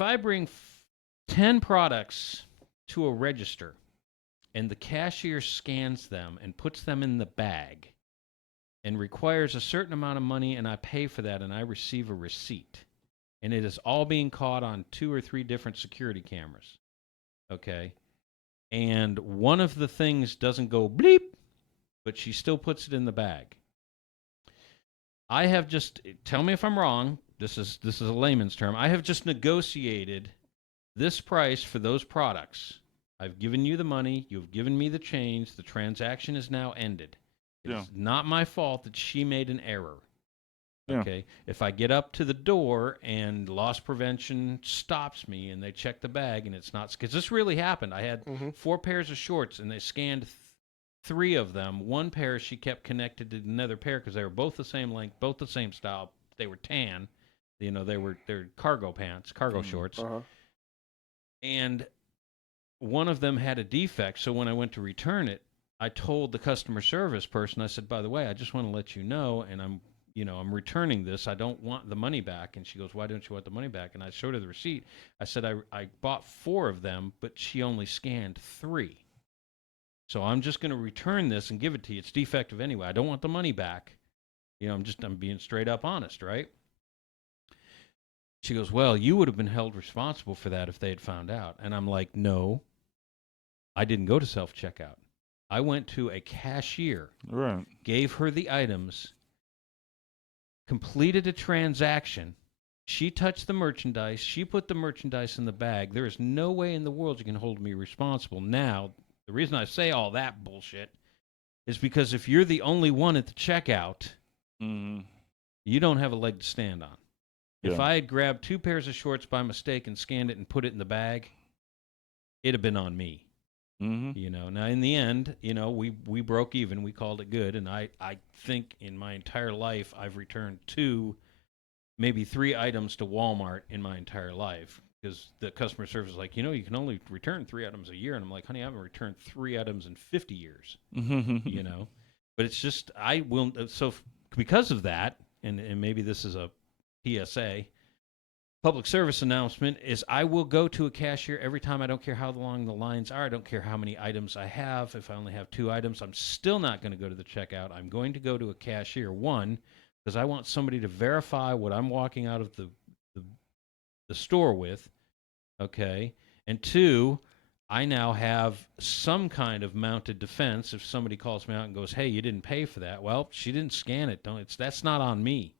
if I bring 10 products to a register and the cashier scans them and puts them in the bag and requires a certain amount of money and I pay for that and I receive a receipt, and it is all being caught on 2 or 3 different security cameras, okay? And one of the things doesn't go bleep, but she still puts it in the bag. I have just, tell me if I'm wrong, this is a layman's term, I have just negotiated this price for those products. I've given you the money, you've given me the change, the transaction is now ended. It's not my fault that she made an error. Okay. If I get up to the door and loss prevention stops me and they check the bag and it's not, because this really happened. I had 4 pairs of shorts and they scanned 3 of them. 1 pair she kept connected to another pair because they were both the same length, both the same style. They were tan. You know, they're cargo pants, cargo shorts. And one of them had a defect. So when I went to return it, I told the customer service person, I said, by the way, I just want to let you know, and I'm returning this. I don't want the money back. And she goes, why don't you want the money back? And I showed her the receipt. I said, I bought 4 of them, but she only scanned 3. So I'm just going to return this and give it to you. It's defective anyway. I don't want the money back. You know, I'm being straight up honest, right? She goes, well, you would have been held responsible for that if they had found out. And I'm like, no, I didn't go to self-checkout. I went to a cashier, gave her the items, completed a transaction. She touched the merchandise. She put the merchandise in the bag. There is no way in the world you can hold me responsible. Now, the reason I say all that bullshit is because if you're the only one at the checkout, you don't have a leg to stand on. If I had grabbed 2 pairs of shorts by mistake and scanned it and put it in the bag, it'd have been on me. You know, now in the end, you know, we broke even. We called it good. And I think in my entire life, I've returned 2, maybe 3 items to Walmart in my entire life, because the customer service is like, you know, you can only return 3 items a year. And I'm like, honey, I haven't returned 3 items in 50 years, you know, but it's just, I will. So because of that, and maybe this is a PSA, public service announcement, is I will go to a cashier every time. I don't care how long the lines are. I don't care how many items I have. If I only have 2 items, I'm still not going to go to the checkout. I'm going to go to a cashier. 1, because I want somebody to verify what I'm walking out of the store with, okay? And 2, I now have some kind of mounted defense. If somebody calls me out and goes, hey, you didn't pay for that. Well, she didn't scan it. That's not on me.